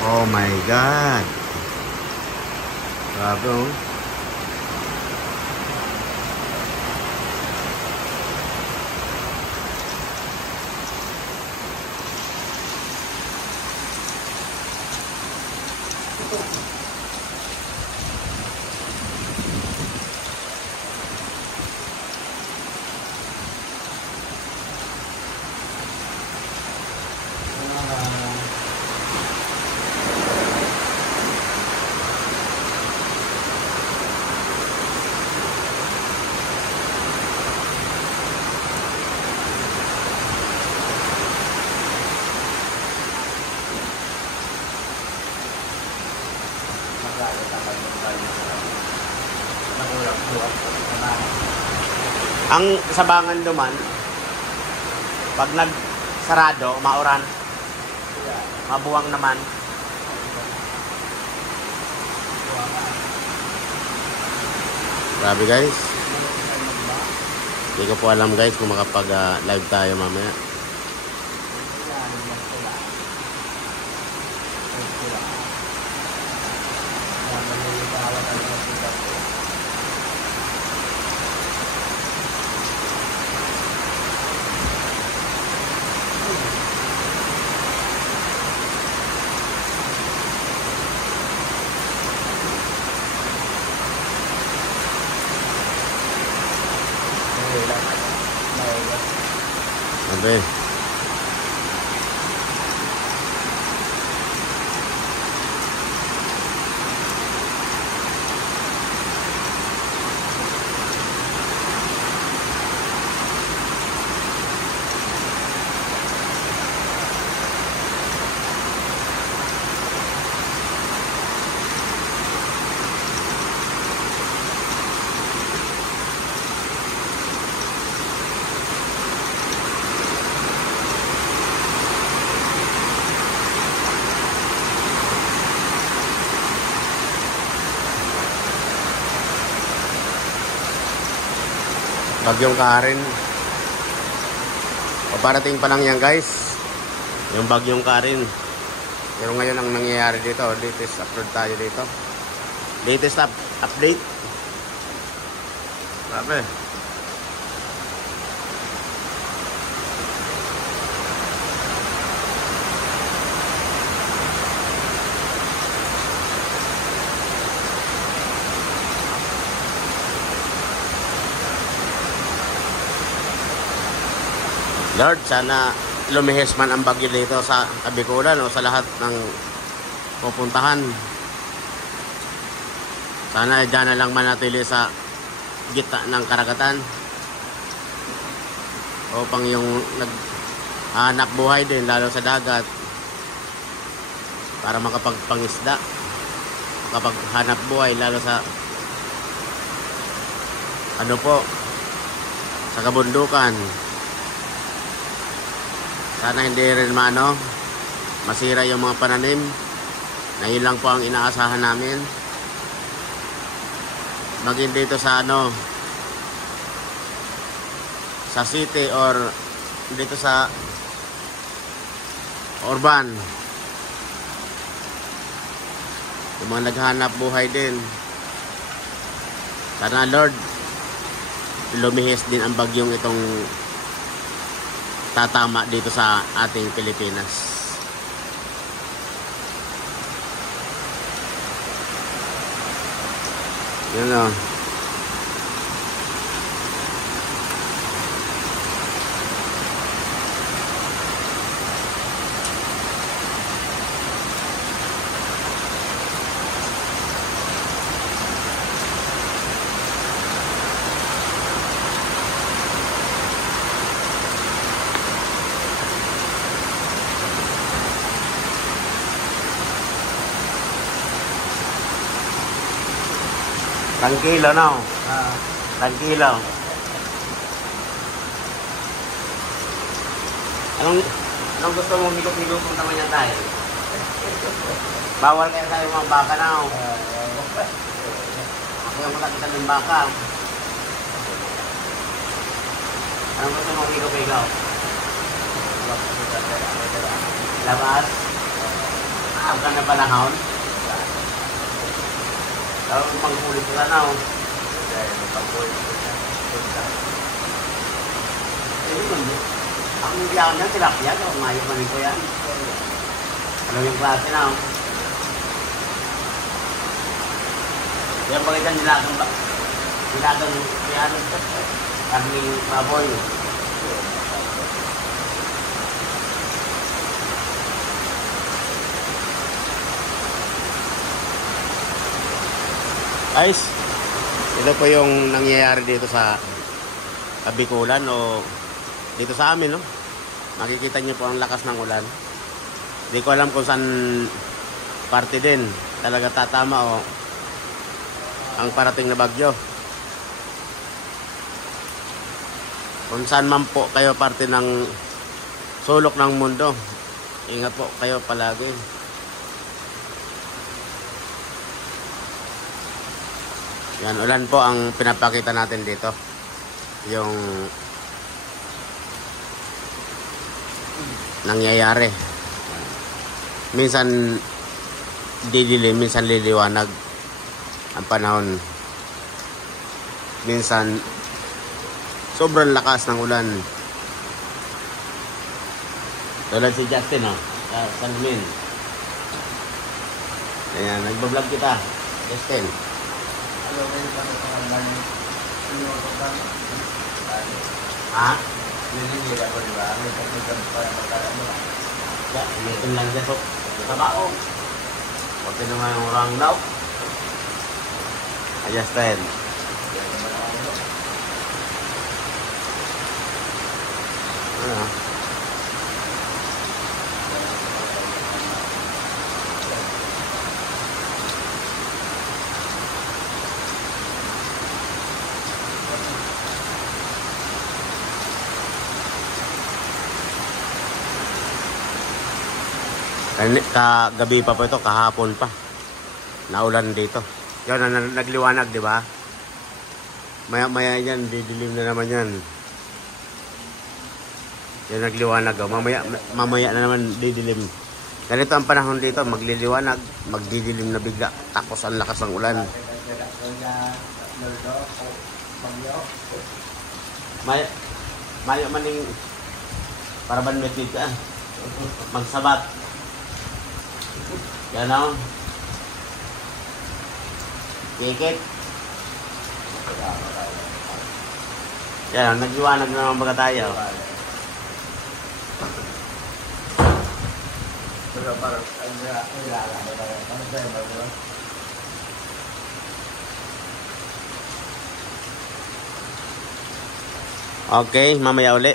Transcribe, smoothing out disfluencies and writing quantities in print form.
Oh my God. Grabe oh. Ang sabangan duman, pag nagsarado, mauran, mabuwang naman. Grabe guys. Hindi ko po alam guys kung makapag-live tayo mamaya. Sabi. Bagyong Karen. O parating pa lang yan guys. Yung Bagyong Karen. Pero ngayon ang nangyayari dito, latest upload tayo dito. Latest update. Grabe. Lord, sana lumihis man ang bagyo dito sa Bikulan o sa lahat ng pupuntahan. Sana dyan na lang manatili sa gitna ng karagatan upang yung naghanap buhay din lalo sa dagat para makapagpangisda, makapaghanap buhay lalo sa ano po, sa kabundukan. Sana hindi rin masira yung mga pananim. Na yun lang po ang inaasahan namin. Maging dito sa sa city or dito sa urban. Yung mga naghanap buhay din. Sana Lord, lumihis din ang bagyong itong tatama dito sa ating Pilipinas. Yun o. Tranquilo, no? Tranquilo. Anong gusto mo higop-higop kung naman yan tayo? Bawal kaya tayo mga baka, no? Ako yung matakitan ng baka. Anong gusto mo higop-higop? Labas? Ang ka na panahon. Tawag pangkulit ka na, oh. Pangkulit ka na. Ang biyaw niya, tilapia. Umayos manin ko yan. Ano yung klase na, oh. Yan bakit ang nilagang ba? Nilagang yan. Kaming baboy. Guys, ito po yung nangyayari dito sa Bikulan o dito sa amin, no? Makikita niyo po ang lakas ng ulan. Hindi ko alam kung saan parte din talaga tatama o ang parating na bagyo. Kung saan man po kayo parte ng sulok ng mundo, ingat po kayo palagi. Yan, ulan po ang pinapakita natin dito. Yung nangyayari. Minsan didilim, minsan liliwanag ang panahon. Minsan sobrang lakas ng ulan. Tulad si Justin, oh. Salmin. Ayan, nagbablog kita. Justin. Ha? Ya, initin lang dyan po. Trabaho. Huwag ka naman yung orang daw. Justin. Ano? Kagabi pa po ito, kahapon pa. Naulan dito. Yan, nagliwanag, di ba? Maya-maya yan, didilim na naman yan. Yan, nagliwanag. Oh. Mamaya na naman didilim. Ganito ang panahon dito, magliliwanag, magdidilim na bigla. Tapos ang lakas ng ulan. Maya maning para ban metit ka. Magsabat. Yan o. Kikit. Yan, nagliwanag na naman baga tayo. Okay, mamaya uli.